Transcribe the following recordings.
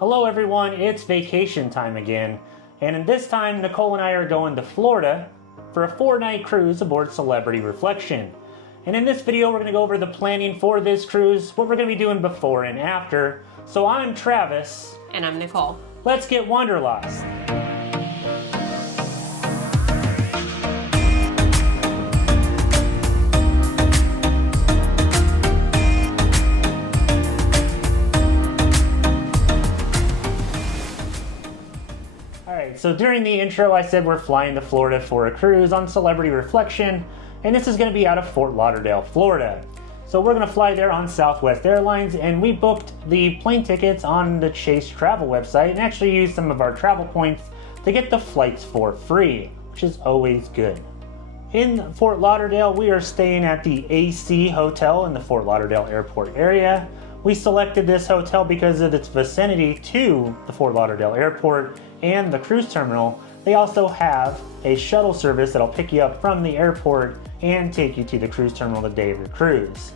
Hello everyone, it's vacation time again, and in this time Nicole and I are going to Florida for a 4-night cruise aboard Celebrity Reflection. And in this video we're going to go over the planning for this cruise, what we're going to be doing before and after. So I'm Travis. And I'm Nicole. Let's get wanderlost. So during the intro I said we're flying to Florida for a cruise on Celebrity Reflection, and this is going to be out of Fort Lauderdale, Florida. So we're going to fly there on Southwest Airlines, and we booked the plane tickets on the Chase travel website and actually used some of our travel points to get the flights for free, which is always good. In Fort Lauderdale, we are staying at the AC Hotel in the Fort Lauderdale airport area. We selected this hotel because of its vicinity to the Fort Lauderdale airport and the cruise terminal. They also have a shuttle service that'll pick you up from the airport and take you to the cruise terminal the day of your cruise.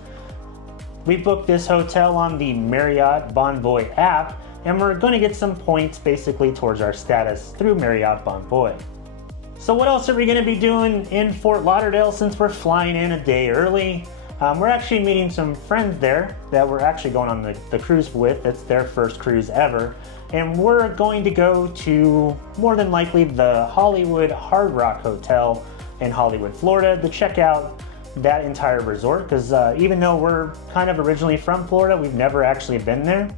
We booked this hotel on the Marriott Bonvoy app, and we're going to get some points basically towards our status through Marriott Bonvoy. So what else are we going to be doing in Fort Lauderdale since we're flying in a day early? We're actually meeting some friends there that we're actually going on the cruise with. It's their first cruise ever. And we're going to go to, more than likely, the Hollywood Hard Rock Hotel in Hollywood, Florida to check out that entire resort. Because even though we're kind of originally from Florida, we've never actually been there.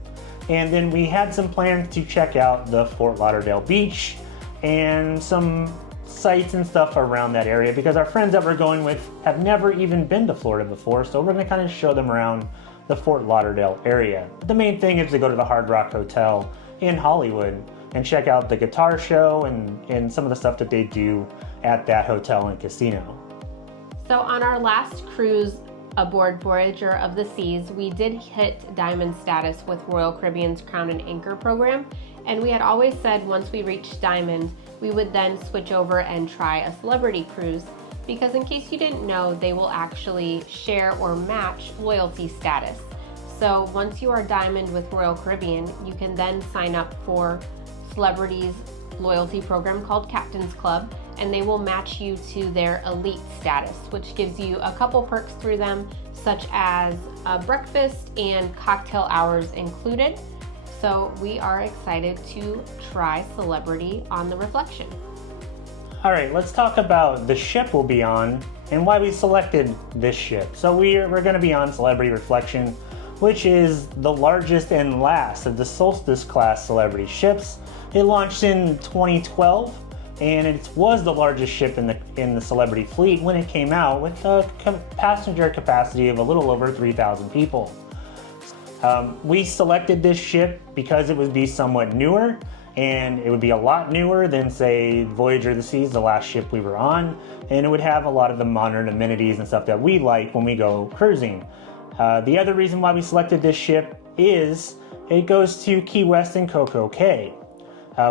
And then we had some plans to check out the Fort Lauderdale beach and some sites and stuff around that area, because our friends that we're going with have never even been to Florida before, so we're going to kind of show them around the Fort Lauderdale area. But the main thing is to go to the Hard Rock Hotel in Hollywood and check out the guitar show and some of the stuff that they do at that hotel and casino. So on our last cruise aboard Voyager of the Seas, we did hit diamond status with Royal Caribbean's Crown and Anchor program, and we had always said once we reached diamond, we would then switch over and try a celebrity cruise, because in case you didn't know, they will actually share or match loyalty status. So once you are diamond with Royal Caribbean, you can then sign up for Celebrity's loyalty program called Captain's Club, and they will match you to their elite status, which gives you a couple perks through them, such as breakfast and cocktail hours included. So we are excited to try Celebrity on the Reflection. All right, let's talk about the ship we'll be on and why we selected this ship. So we're going to be on Celebrity Reflection, which is the largest and last of the Solstice class Celebrity ships. It launched in 2012, and it was the largest ship in the Celebrity fleet when it came out, with a passenger capacity of a little over 3,000 people. We selected this ship because it would be somewhat newer, and it would be a lot newer than, say, Voyager of the Seas, the last ship we were on, and it would have a lot of the modern amenities and stuff that we like when we go cruising. The other reason why we selected this ship is it goes to Key West and Coco K.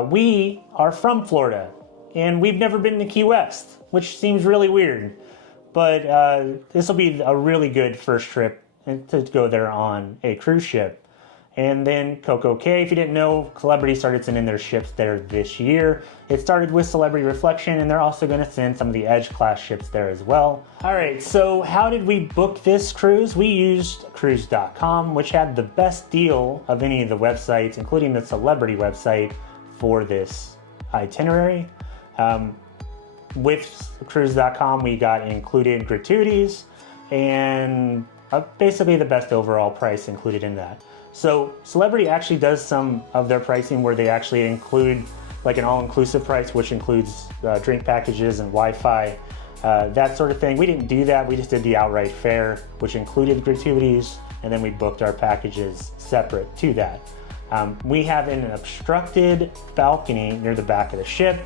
We are from Florida, and we've never been to Key West, which seems really weird, but this will be a really good first trip to go there on a cruise ship. And then Coco K, if you didn't know, Celebrity started sending their ships there this year. It started with Celebrity Reflection, and they're also going to send some of the Edge class ships there as well. All right, so how did we book this cruise? We used cruise.com, which had the best deal of any of the websites, including the Celebrity website, for this itinerary. With cruise.com, we got included gratuities and basically the best overall price included in that. So Celebrity actually does some of their pricing where they actually include like an all-inclusive price, which includes drink packages and Wi-Fi, that sort of thing. We didn't do that. We just did the outright fare, which included gratuities, and then we booked our packages separate to that. We have an obstructed balcony near the back of the ship.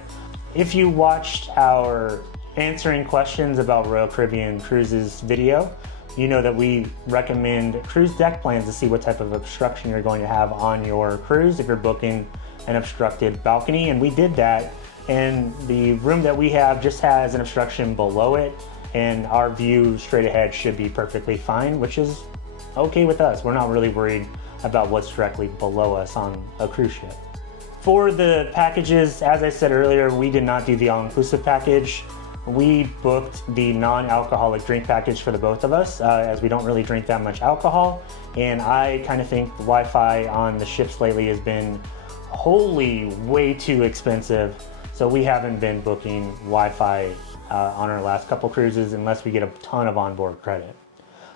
If you watched our answering questions about Royal Caribbean Cruises video, you know that we recommend cruise deck plans to see what type of obstruction you're going to have on your cruise if you're booking an obstructed balcony, and we did that, and the room that we have just has an obstruction below it, and our view straight ahead should be perfectly fine, which is okay with us. We're not really worried about what's directly below us on a cruise ship. For the packages, as I said earlier, we did not do the all-inclusive package. We booked the non-alcoholic drink package for the both of us, as we don't really drink that much alcohol. And I kind of think the Wi-Fi on the ships lately has been way too expensive. So we haven't been booking Wi-Fi on our last couple cruises unless we get a ton of onboard credit.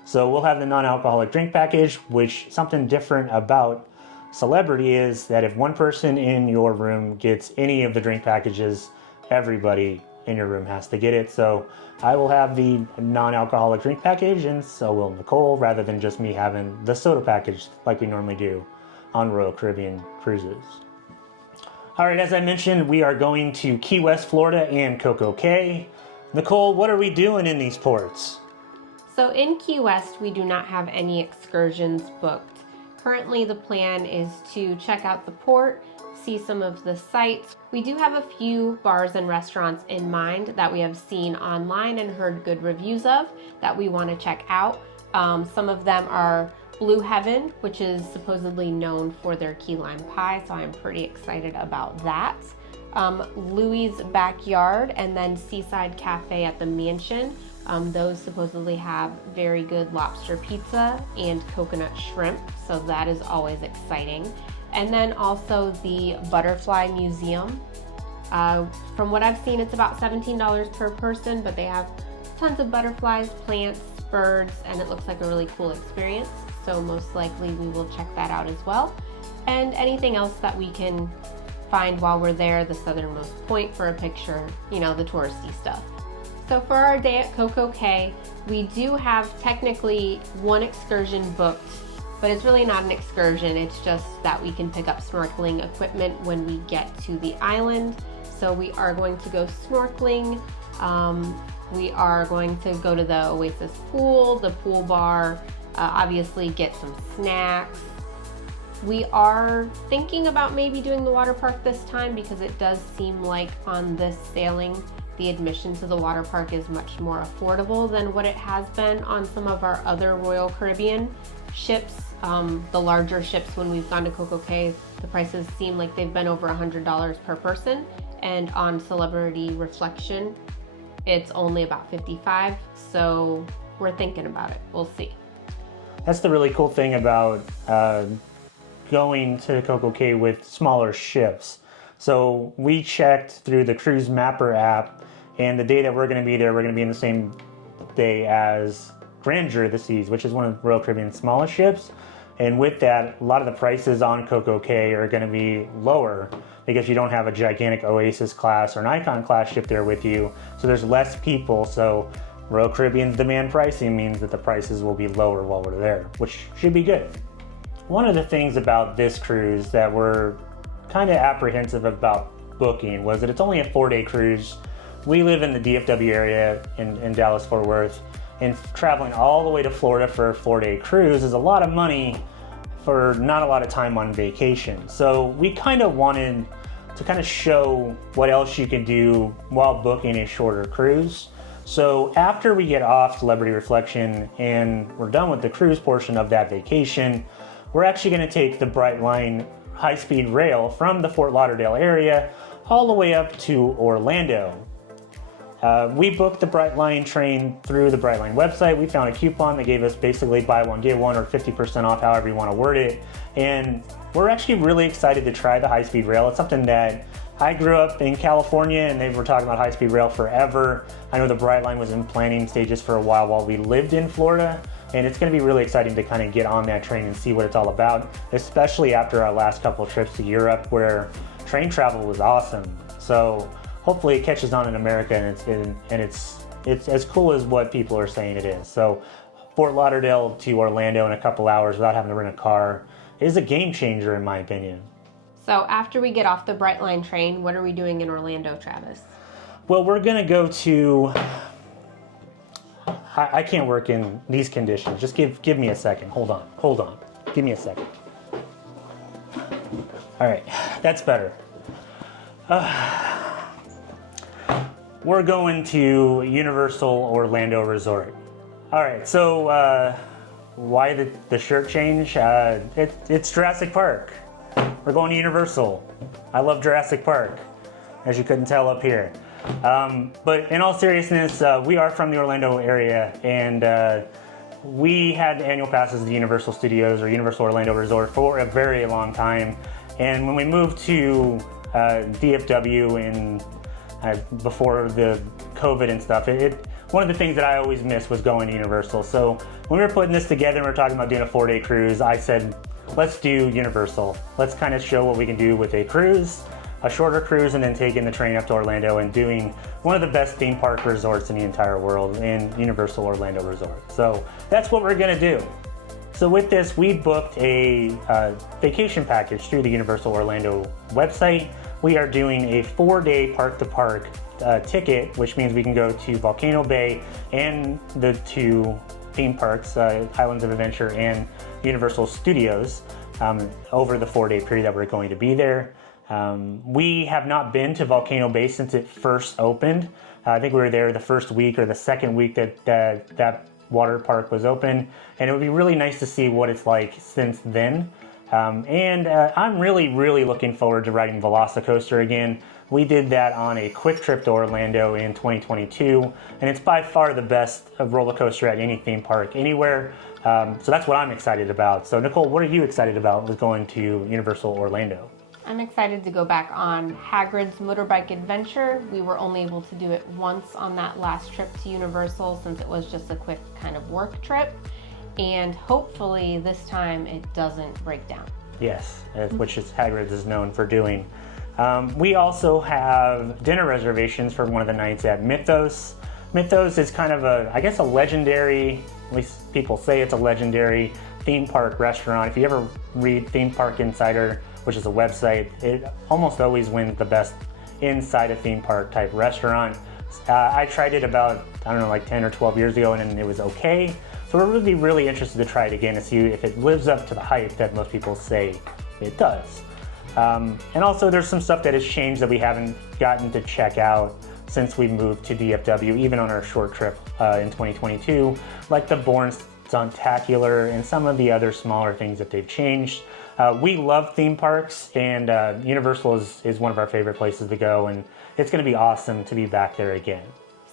So we'll have the non-alcoholic drink package, which something different about Celebrity is that if one person in your room gets any of the drink packages, everybody in your room has to get it. So I will have the non-alcoholic drink package, and so will Nicole, rather than just me having the soda package like we normally do on Royal Caribbean cruises. All right, as I mentioned, we are going to Key West, Florida and Coco K. Nicole, what are we doing in these ports? So in Key West, we do not have any excursions booked. Currently, the plan is to check out the port, see some of the sights. We do have a few bars and restaurants in mind that we have seen online and heard good reviews of that we want to check out. Some of them are Blue Heaven, which is supposedly known for their key lime pie, so I'm pretty excited about that. Louie's Backyard, and then Seaside Cafe at the Mansion. Those supposedly have very good lobster pizza and coconut shrimp, so that is always exciting. And then also the Butterfly Museum. From what I've seen, it's about $17 per person, but they have tons of butterflies, plants, birds, and it looks like a really cool experience. So most likely we will check that out as well. And anything else that we can find while we're there, the southernmost point for a picture, the touristy stuff. So for our day at Coco K, we do have technically one excursion booked, but it's really not an excursion. It's just that we can pick up snorkeling equipment when we get to the island. So we are going to go snorkeling. We are going to go to the Oasis pool, the pool bar, obviously get some snacks. We are thinking about maybe doing the water park this time because it does seem like on this sailing, the admission to the water park is much more affordable than what it has been on some of our other Royal Caribbean ships. The larger ships, when we've gone to Coco K, the prices seem like they've been over $100 per person. And on Celebrity Reflection, it's only about $55. So we're thinking about it. We'll see. That's the really cool thing about going to Coco K with smaller ships. So we checked through the Cruise Mapper app, and the day that we're going to be there, we're going to be in the same day as Grandeur of the Seas, which is one of Royal Caribbean's smallest ships. And with that, a lot of the prices on Coco K are going to be lower because you don't have a gigantic Oasis class or an Icon class ship there with you. So there's less people. So Royal Caribbean's demand pricing means that the prices will be lower while we're there, which should be good. One of the things about this cruise that we're kind of apprehensive about booking was that it's only a 4-day cruise. We live in the DFW area in Dallas-Fort Worth, and traveling all the way to Florida for a 4-day cruise is a lot of money for not a lot of time on vacation. So we kind of wanted to kind of show what else you can do while booking a shorter cruise. So after we get off Celebrity Reflection and we're done with the cruise portion of that vacation, we're actually going to take the Brightline high-speed rail from the Fort Lauderdale area all the way up to Orlando. We booked the Brightline train through the Brightline website. We found a coupon that gave us basically buy one, get one, or 50% off, however you want to word it. And we're actually really excited to try the high-speed rail. It's something that I grew up in California, and they were talking about high-speed rail forever. I know the Brightline was in planning stages for a while we lived in Florida. And it's going to be really exciting to kind of get on that train and see what it's all about, especially after our last couple of trips to Europe where train travel was awesome. So hopefully it catches on in America, and it's as cool as what people are saying it is. So Fort Lauderdale to Orlando in a couple hours without having to rent a car is a game changer in my opinion. So after we get off the Brightline train, what are we doing in Orlando, Travis? Well, we're going to go to... I can't work in these conditions. Just give me a second. Hold on. Give me a second. All right, that's better. We're going to Universal Orlando Resort. All right, so why the shirt change? It's Jurassic Park. We're going to Universal. I love Jurassic Park, as you couldn't tell up here. But in all seriousness, we are from the Orlando area, and we had annual passes to Universal Studios or Universal Orlando Resort for a very long time. And when we moved to DFW before the COVID and stuff, one of the things that I always missed was going to Universal. So when we were putting this together and we were talking about doing a 4-day cruise, I said, let's do Universal. Let's kind of show what we can do with a cruise, a shorter cruise, and then taking the train up to Orlando and doing one of the best theme park resorts in the entire world in Universal Orlando Resort. So that's what we're gonna do. So with this, we booked a vacation package through the Universal Orlando website. We are doing a 4-day park-to-park ticket, which means we can go to Volcano Bay and the 2 theme parks, Islands of Adventure and Universal Studios, over the 4-day period that we're going to be there. We have not been to Volcano Bay since it first opened. I think we were there the first week or the second week that water park was open, and it would be really nice to see what it's like since then. I'm really looking forward to riding Velocicoaster again. We did that on a quick trip to Orlando in 2022, and it's by far the best roller coaster at any theme park anywhere. So that's what I'm excited about. So Nicole, what are you excited about with going to Universal Orlando? I'm excited to go back on Hagrid's Motorbike Adventure. We were only able to do it once on that last trip to Universal since it was just a quick kind of work trip. And hopefully this time it doesn't break down. Yes, which is Hagrid is known for doing. We also have dinner reservations for one of the nights at Mythos. Mythos is kind of a legendary, at least people say it's a legendary theme park restaurant. If you ever read Theme Park Insider, which is a website, it almost always wins the best inside a theme park type restaurant. I tried it about, 10 or 12 years ago, and it was okay. So we're really interested to try it again to see if it lives up to the hype that most people say it does. And also there's some stuff that has changed that we haven't gotten to check out since we moved to DFW, even on our short trip in 2022, like the Bourne Stuntacular and some of the other smaller things that they've changed. We love theme parks, and Universal is one of our favorite places to go, and it's going to be awesome to be back there again.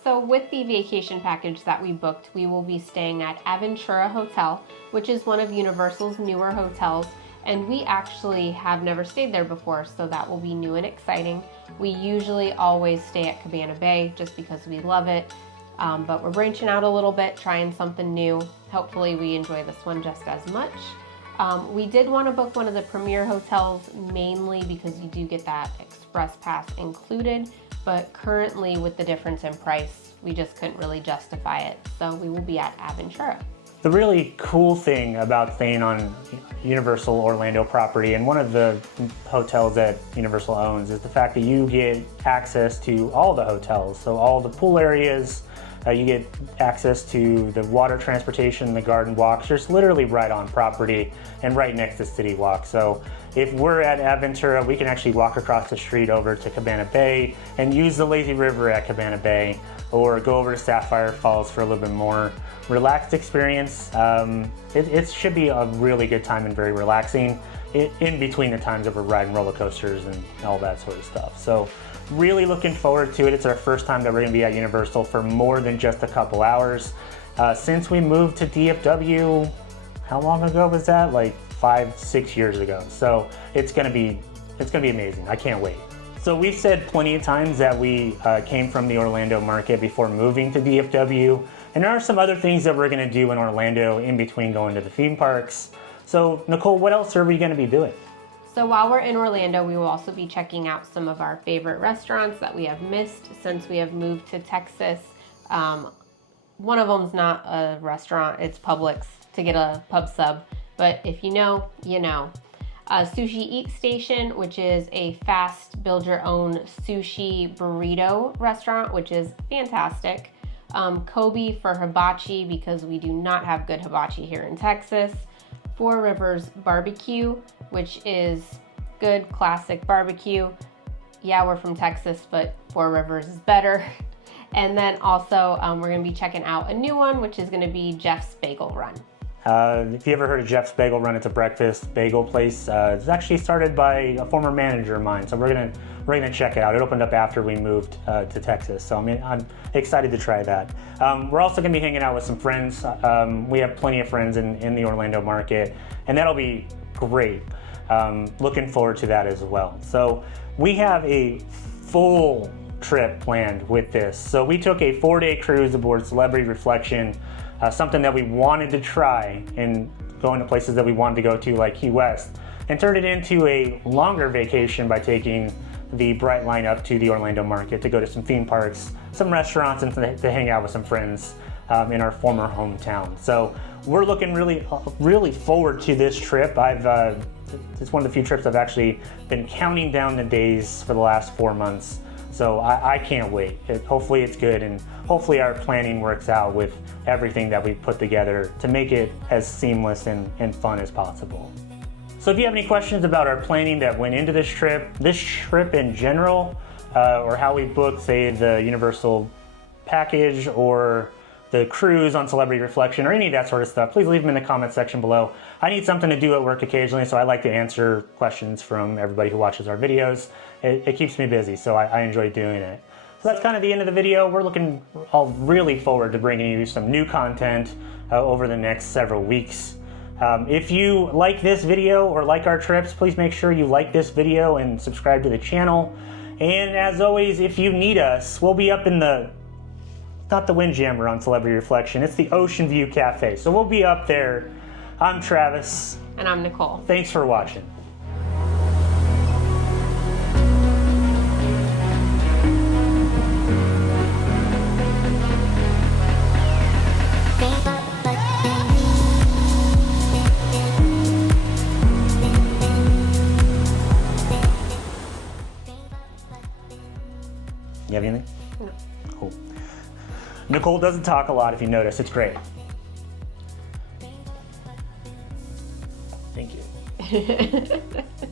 So with the vacation package that we booked, we will be staying at Aventura Hotel, which is one of Universal's newer hotels, and we actually have never stayed there before, so that will be new and exciting. We usually always stay at Cabana Bay just because we love it, but we're branching out a little bit, trying something new. Hopefully we enjoy this one just as much. We did want to book one of the premier hotels mainly because you do get that express pass included, but currently with the difference in price, we just couldn't really justify it. So we will be at Aventura. The really cool thing about staying on Universal Orlando property, and one of the hotels that Universal owns, is the fact that you get access to all the hotels. So all the pool areas, you get access to the water transportation, the garden walks, just literally right on property and right next to City Walk. So if we're at Aventura, we can actually walk across the street over to Cabana Bay and use the lazy river at Cabana Bay, or go over to Sapphire Falls for a little bit more relaxed experience. It should be a really good time and very relaxing in between the times that we're riding roller coasters and all that sort of stuff. So really looking forward to it. It's our first time that we're going to be at Universal for more than just a couple hours. Since we moved to DFW, how long ago was that? Like 5-6 years ago. So it's going to be amazing. I can't wait. So we've said plenty of times that we came from the Orlando market before moving to DFW, and there are some other things that we're going to do in Orlando in between going to the theme parks. So Nicole, what else are we going to be doing? So while we're in Orlando, we will also be checking out some of our favorite restaurants that we have missed since we have moved to Texas. One of them's not a restaurant, it's Publix, to get a pub sub, but if you know, you know. Sushi Eat Station, which is a fast build-your-own sushi burrito restaurant, which is fantastic. Kobe for hibachi, because we do not have good hibachi here in Texas. Four Rivers Barbecue, which is good classic barbecue. Yeah, we're from Texas, but Four Rivers is better. And then also we're going to be checking out a new one, which is going to be Jeff's Bagel Run. If you ever heard of Jeff's Bagel Run, it's a breakfast bagel place. It's actually started by a former manager of mine, so we're gonna check it out. It opened up after we moved to Texas, so I'm excited to try that. We're also gonna be hanging out with some friends. We have plenty of friends in the Orlando market, and that'll be great. Looking forward to that as well. So we have a full trip planned with this. So we took a 4-day cruise aboard Celebrity Reflection, something that we wanted to try and going to places that we wanted to go to, like Key West, and turned it into a longer vacation by taking the Brightline up to the Orlando market to go to some theme parks, some restaurants, and to hang out with some friends in our former hometown. So we're looking really forward to this trip. It's one of the few trips I've actually been counting down the days for the last 4 months. So I can't wait. Hopefully it's good, and hopefully our planning works out with everything that we've put together to make it as seamless and fun as possible. So if you have any questions about our planning that went into this trip in general, or how we booked, say, the Universal package or the cruise on Celebrity Reflection or any of that sort of stuff, please leave them in the comment section below. I need something to do at work occasionally, so I like to answer questions from everybody who watches our videos. It keeps me busy, so I enjoy doing it. So that's kind of the end of the video. We're looking all really forward to bringing you some new content over the next several weeks. If you like this video or like our trips, please make sure you like this video and subscribe to the channel. And as always, if you need us, we'll be up in not the Windjammer on Celebrity Reflection, it's the Ocean View Cafe. So we'll be up there. I'm Travis. And I'm Nicole. Thanks for watching. You have anything? No. Cool. Nicole doesn't talk a lot, if you notice. It's great. Thank you.